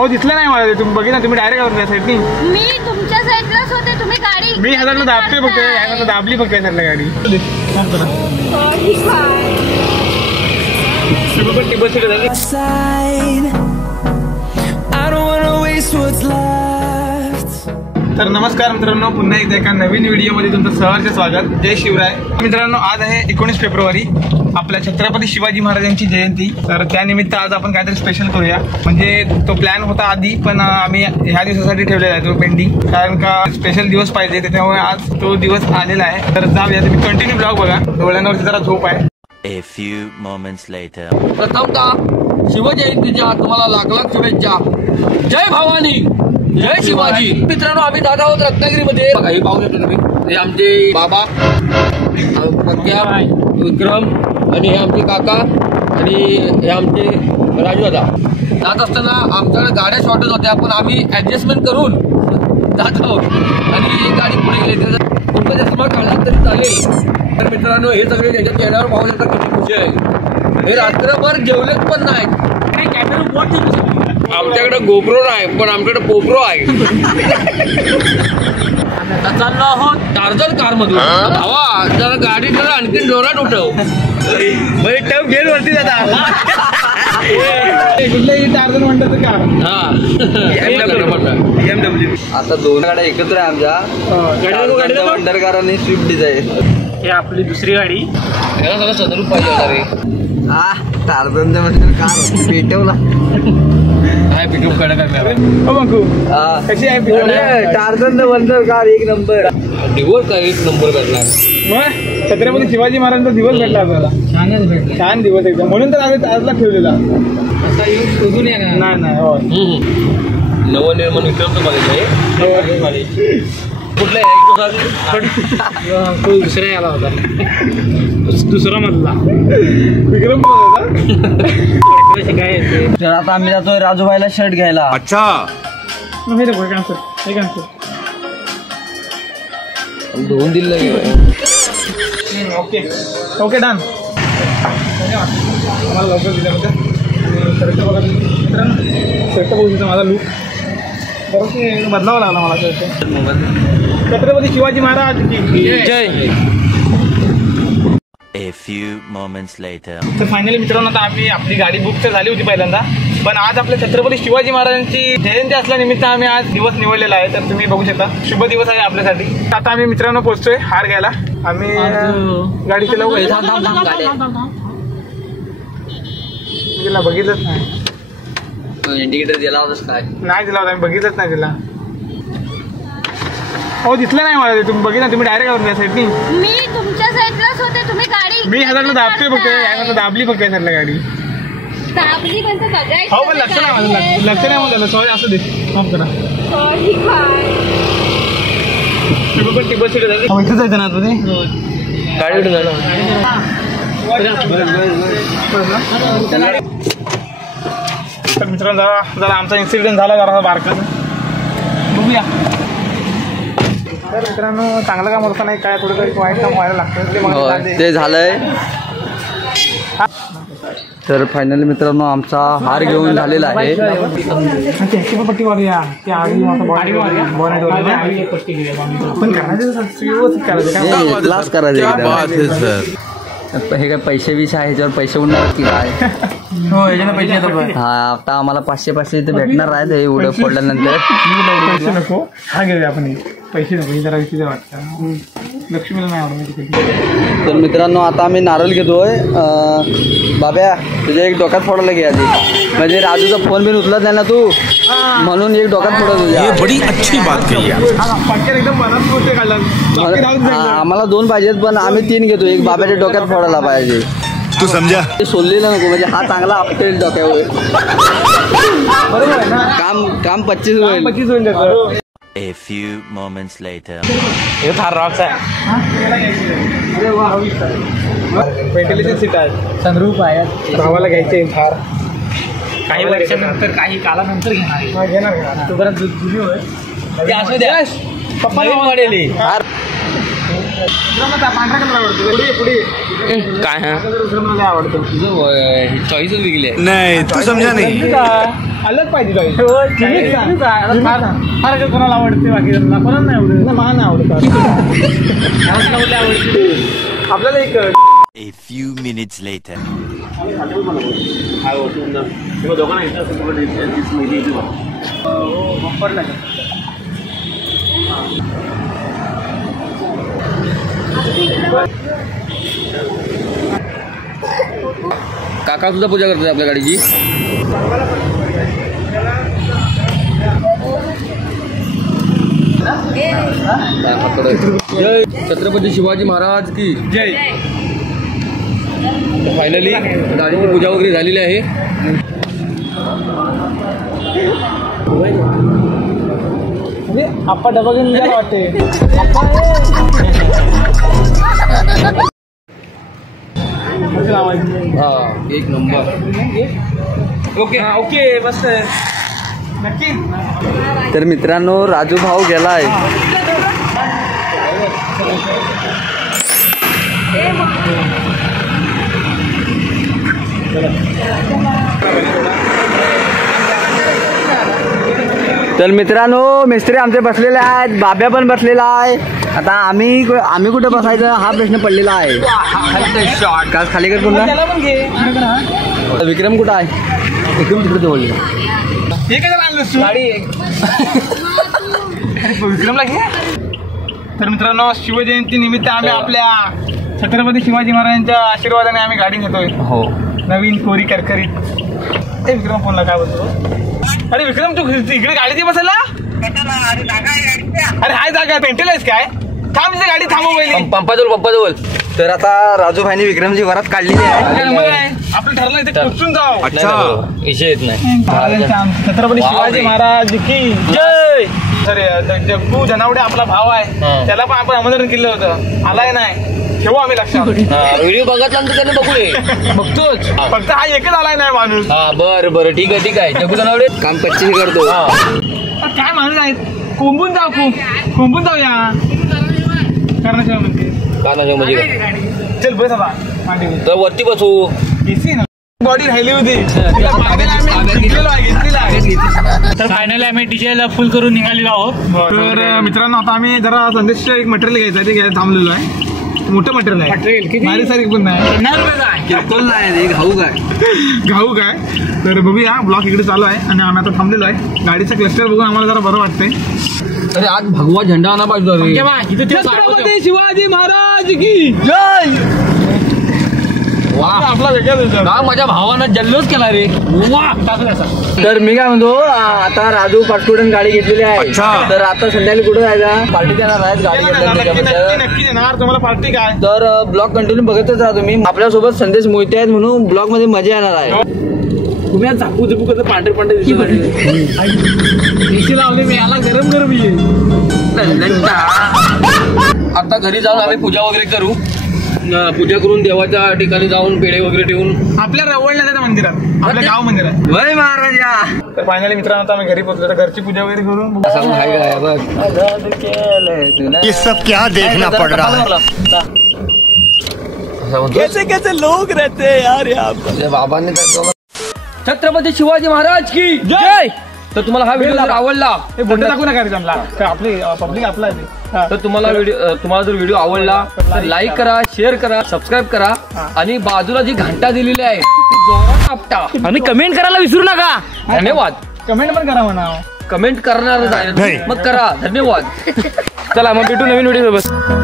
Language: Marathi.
हो दिसलं नाही मला. तुम्ही बघितलं तुम्ही डायरेक्ट आला साईडनी. मी तुमच्या साईडलाच होते. तुम्ही गाडी मी ह्याला दाबतोय फक्त. ह्याला दाबली फक्त ह्याला गाडी. तर नमस्कार मित्रांनो, पुन्हा एकदा एका नवीन व्हिडिओमध्ये तुमचं सहर्ष स्वागत. जय शिवराय मित्रांनो. आज आहे 19 फेब्रुवारी, आपल्या छत्रपती शिवाजी महाराजांची जयंती. तर त्यानिमित्त आज आपण काहीतरी स्पेशल करूया. म्हणजे तो प्लॅन होता आधी, पण आम्ही ह्या दिवसासाठी ठेवलेला आहे तो पेंडिंग. कारण का स्पेशल दिवस पाहिजे, त्याच्यामुळे आज तो दिवस आलेला आहे. तर जाऊया. तुम्ही कंटिन्यू ब्लॉग बघा. डोळ्यांवरती जरा झोप आहे. A few moments later. प्रथमतः शिवजयंतीच्या तुम्हाला लाख लाख शुभेच्छा. जय भवानी, जय शिवाजी. मित्रांनो, आम्ही दादा आहोत रत्नागिरीमध्ये. हे पाहू शकता तुम्ही, हे आमचे बाबा पक्या, विक्रम, आणि हे आमचे काका, आणि हे आमचे राजू दादा. जात असताना आमच्याकडे गाड्या शॉर्टेज होत्या, पण आम्ही ऍडजस्टमेंट करून जात आहोत. आणि ही गाडी पुढे गेली. तुमचा चष्मा काढला तरी चालेल. तर मित्रांनो, हे सगळे त्याच्या चेहऱ्यावर पाहू शकता किती खुशी आहे. हे रात्रभर जेवलेच पण नाही. आमच्याकडे गोप्रो नाही, पण आमच्याकडे पोप्रो आहे. चाललो आहोत टार्झन कार मधून. हवा जरा गाडी जरा आणखी जोरात उठव. टप गेट वरती जाता. कुठल्याही टार्झन म्हणतात का? हा, BMW. आता दोन गाड्या एकत्र आहे आमच्या. वंडरकार आणि स्विफ्ट डिझायर. हे आपली दुसरी गाडी. याला सगळं सदरूप पाहिजे होता रे. टार्झनच्या म्हणजे कार पेटवला. काय पिकअप कडे काय हो मग कशी आहे टार्झन वंडर कार एक नंबर. दिवस काय एक नंबर भेटला. मग छत्रपती शिवाजी महाराजांचा दिवस भेटला आपल्याला. छान दिवस एकदम. म्हणून तर आम्ही आजला ठेवलेला. नाही हो. नवनिर्माण विक्रम कॉलेज आहे. कुठला तो दुसरा आला होता. दुसरा मधला विक्रम होता. तर आता आम्ही जातोय राजूबाईला शर्ट घ्यायला. अच्छा. धुवून दिलं. Okay okay done. आम्हाला लवकर दिल्याबद्दल. शर्ट बघा मित्रांनो, शर्ट बघू शकता माझा लूक. बरोबर बदलावा लागला मला शर्ट. छत्रपती शिवाजी महाराज की जय. A few moments later. तर फायनली मित्रांनो, आता आम्ही आपली गाडी बुक तर झाली होती पहिल्यांदा, पण आज आपल्या छत्रपती शिवाजी महाराजांची जयंती असल्यानिमित्त आम्ही आज दिवस निवडलेला आहे. तर तुम्ही बघू शकता, शुभ दिवस आहे आपल्यासाठी. आता आम्ही मित्रांनो पोहोचतोय हार घ्यायला. आम्ही गाडीचे लावू. तिला बघितलंच नाही. इंडिकेटर दिला होतास काय? नाही दिला होता, आम्ही बघितलंच नाही तिला. हो दिसलं नाही मला. तुम्ही बघितलं तुम्ही डायरेक्ट आला साईडनी. मी तुमच्या साईडलाच होते. तुम्ही गाडी मी ह्याला दाबतोय फक्त. ह्याला दाबली फक्त ह्याला गाडी. दाबली पण बघायचं. हो पण लक्ष नाही माझं. लक्ष नाही माझं. सॉरी असं दे. माफ करा. बस इथं जायचं ना तुझे गाडी उठून झालं. तर मित्रांनो, जरा आमचा इन्सिडेंट झाला जरा बारका. बघूया. तर मित्रांनो, चांगलं काम होतं नाही काय, थोडं तरी वाईट काम व्हायला लागतं. ते झालंय. तर फायनली मित्रांनो, आमचा हार घेऊन झालेला आहे. पट्टी मारूया. पण क्लास करायचं. हे काय पैसे विषय आहे, ह्याच्यावर पैसे उडणार की काय? हो, याच्यानं पैसे येतात. हा, आता आम्हाला 500 इथे भेटणार आहेत. हे उडं फोडल्यानंतर. पैसे नको. हा घेऊया आपण. पैसे नको. जरा विचित्र वाटतं. लक्ष्मीला नाही आवडत. तर मित्रांनो, आता आम्ही नारळ घेतोय. बाब्या, तुझ्या एक डोक्यात फोडायला घे आधी. म्हणजे राजूचा फोन बिन उचलत नाही ना तू, म्हणून एक डोक्यात फोडा तुझ्या. बड़ी अच्छी बात कही आप. एकदम आम्हाला 2 पाहिजेत, पण आम्ही 3 घेतो. एक बाब्याच्या डोक्यात फोडायला पाहिजे. तू समझा. ते सोडलेलं नको, म्हणजे हा चांगला आपटेल डोक्यावर. बरोबर आहे ना. काम 25 होईल. 25 होईल त्याचं. A few moments later. हे थार रॉक्स आहे. वेंटिलेशन सीट आहे. सनरूफ आहे. भावाला घ्यायचे थार. काही वर्षानंतर, काही कालानंतर घेणार. घेणार तू बरं जुनी होय. असू द्या. पप्पा वाढेल पांढरा कलर आवडतो. पुढे काय? हा, आवडतो. तुझं चॉईसच वेगळी आहे. नहीं, तू समझा नहीं. अलग पाहिजे फार कोणाला आवडते बाकी कोणाला नाही आवडत ना मला नाही आवडत आपल्याला एक A few minutes later. काका सुद्धा पूजा करतात आपल्या गाडीची. जय छत्रपती शिवाजी महाराज की जय. फायनली गाडीची पूजा वगैरे झालेली आहे. आपण डबा घेऊन जायला वाटते. हा एक नंबर. ओके ओके बस नक्की. तर मित्रांनो राजू भाऊ गेलाय. तर मित्रांनो मिस्त्री आमचे बसलेले आहेत, बाब्या पण बसलेला आहे. आता आम्ही कुठे बसायचं हा प्रश्न पडलेला आहे. का खाली कर पुन्हा. विक्रम कुठं आहे? विक्रम तिकडे जवळ हे काय आणलं गाडी विक्रमला घे. तर मित्रांनो शिवजयंती निमित्त आम्ही आपल्या छत्रपती शिवाजी महाराजांच्या आशीर्वादाने आम्ही गाडी घेतोय. हो नवीन कोरी करकरीत. ते विक्रम फोनला काय बोलतो. अरे विक्रम तू इकडे गाडीची बसायला. अरे हाय जागा पेंटेल आहेस काय. थांब तिथे गाडी थांबव पहिली. पंपाजवळ. तर आता राजू भाईनी विक्रमची वरात काढलेली आहे. आपण ठरलं इथे पोचून जाऊ. विषय येत नाही. छत्रपती शिवाजी महाराज की जय. अरे जग्गू जनावडे आपला भाव आहे. त्याला पण आपण आमंत्रण केलं होतं. आलाय नाही. ठेवू आम्ही लक्षात. व्हिडिओ बघितला तर त्याने बघू दे. बघतोच फक्त हा एकच आलाय नाही माणूस. हा बरं ठीक आहे. जग्गू जनावडे काम कच्ची करतो. काय माणूस आहेत. कोंबून जाऊया करण्याशिवाय म्हणते. चल बस आता तर वरती बसू. एसी ना बॉडी राहिली होती. तर फायनली आम्ही डीजेला फुल करून निघालेलो आहोत. तर मित्रांनो आता आम्ही जरा संदेशचं एक मटेरियल घ्यायचं ते घ्यायला थांबलेलो आहे. मोठं मटेरियल आहे. माझी सारखी पण नाही. किरकोळ नाही घाऊ काय. तर बघूया ब्लॉक इकडे चालू आहे आणि आम्ही आता थांबलेलो आहे. गाडीचा क्लस्टर बघून आम्हाला जरा बरं वाटतंय. अरे आज भगवा झेंडा आणा पाहिजे. छत्रपती शिवाजी महाराज की जय. आपला वेगळा माझ्या भावानं जल्लोष केला रे. तर मी काय म्हणतो आता राजू पाटकुडन गाडी घेतलेली आहे. तर आता संध्याकाळी कुठे जायचं पार्टी देणार आहेत गाडी नक्की देणार तुम्हाला पार्टी काय. तर ब्लॉग कंटिन्यू बघतच राहा तुम्ही. आपल्यासोबत संदेश मोहिते आहेत म्हणून ब्लॉग मध्ये मजा येणार आहे. तुम्ही आज झापू झुपू कसं पांढरे एसी लावले मी याला गरम आता घरी जाऊन आम्ही पूजा वगैरे करू. पूजा करून देवाच्या ठिकाणी जाऊन पेढे वगैरे ठेवून आपल्या रवळल्या त्या मंदिरात आपल्या गाव मंदिरात. वय महाराजा. तर फायनली मित्रांनो आता आम्ही घरी पोहोचलो. तर घरची पूजा वगैरे करून ये सब क्या देखना पड़ रहा है. कैसे लोग रहते हैं यार यहाँ पर. बाबांनी छत्रपती शिवाजी महाराज की जय. तर तुम्हाला हा व्हिडिओ जर आवडला बोलते टाकू नका रे. आपली पब्लिक आपला आहे. तर तुम्हाला जर व्हिडिओ आवडला तर लाईक करा, शेअर करा, सबस्क्राईब करा आणि बाजूला जी घंटा दिलेली आहे ती जोरात आपटा आणि कमेंट करायला विसरू नका. धन्यवाद. कमेंट पण करा म्हणा. कमेंट करणारच आहे मग करा. धन्यवाद. चला मग भेटू नवीन व्हिडिओ सोबत.